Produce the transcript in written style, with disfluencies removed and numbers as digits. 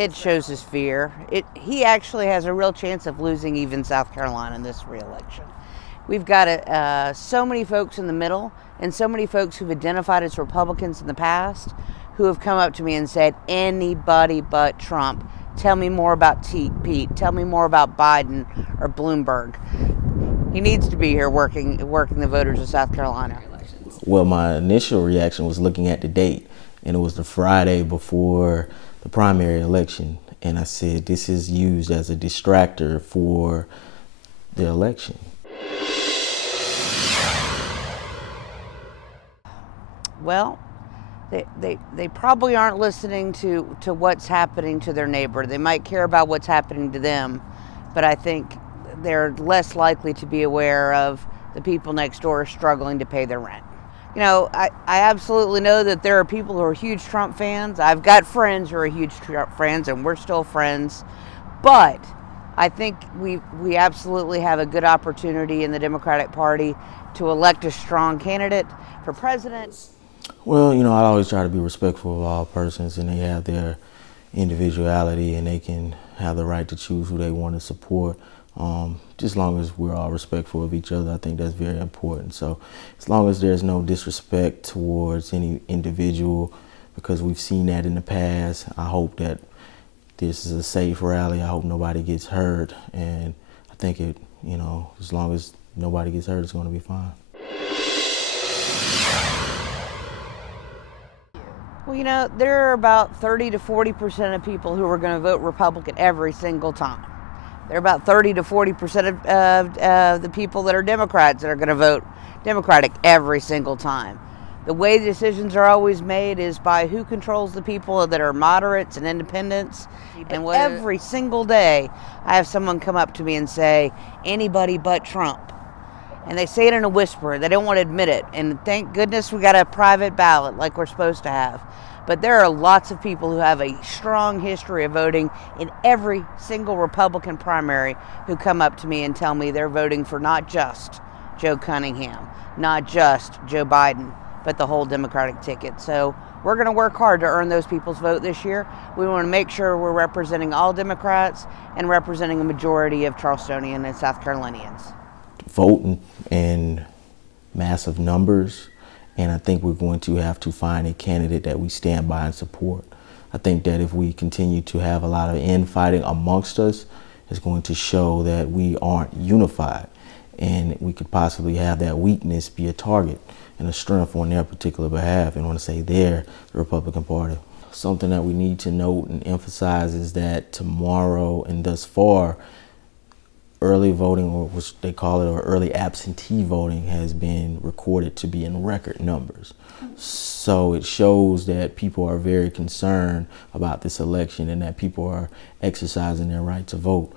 It shows his fear. He actually has a real chance of losing even South Carolina in this re-election. We've got so many folks in the middle and so many folks who've identified as Republicans in the past who have come up to me and said, anybody but Trump. Tell me more about Pete. Tell me more about Biden or Bloomberg. He needs to be here working the voters of South Carolina. Well, my initial reaction was looking at the date, and it was the Friday before the primary election. And I said, this is used as a distractor for the election. Well, they probably aren't listening to what's happening to their neighbor. They might care about what's happening to them, but I think they're less likely to be aware of the people next door struggling to pay their rent. You know, I absolutely know that there are people who are huge Trump fans. I've got friends who are huge Trump fans, and we're still friends. But I think we absolutely have a good opportunity in the Democratic Party to elect a strong candidate for president. Well, you know, I always try to be respectful of all persons, and they have their individuality, and they can have the right to choose who they want to support. Just as long as we're all respectful of each other, I think that's very important. So as long as there's no disrespect towards any individual, because we've seen that in the past, I hope that this is a safe rally. I hope nobody gets hurt, and I think as long as nobody gets hurt, it's going to be fine. Well, you know, there are about 30 to 40% of people who are going to vote Republican every single time. There are about 30 to 40% of the people that are Democrats that are going to vote Democratic every single time. The way the decisions are always made is by who controls the people that are moderates and independents. And every single day, I have someone come up to me and say, anybody but Trump. And they say it in a whisper. They don't want to admit it. And thank goodness we got a private ballot like we're supposed to have. But there are lots of people who have a strong history of voting in every single Republican primary who come up to me and tell me they're voting for not just Joe Cunningham, not just Joe Biden, but the whole Democratic ticket. So we're going to work hard to earn those people's vote this year. We want to make sure we're representing all Democrats and representing a majority of Charlestonian and South Carolinians. Vote in massive numbers, and I think we're going to have to find a candidate that we stand by and support. I think that if we continue to have a lot of infighting amongst us, it's going to show that we aren't unified, and we could possibly have that weakness be a target and a strength on their particular behalf, and I want to say they're the Republican Party. Something that we need to note and emphasize is that tomorrow and thus far, early voting, or which they call it, or early absentee voting, has been recorded to be in record numbers. So it shows that people are very concerned about this election and that people are exercising their right to vote.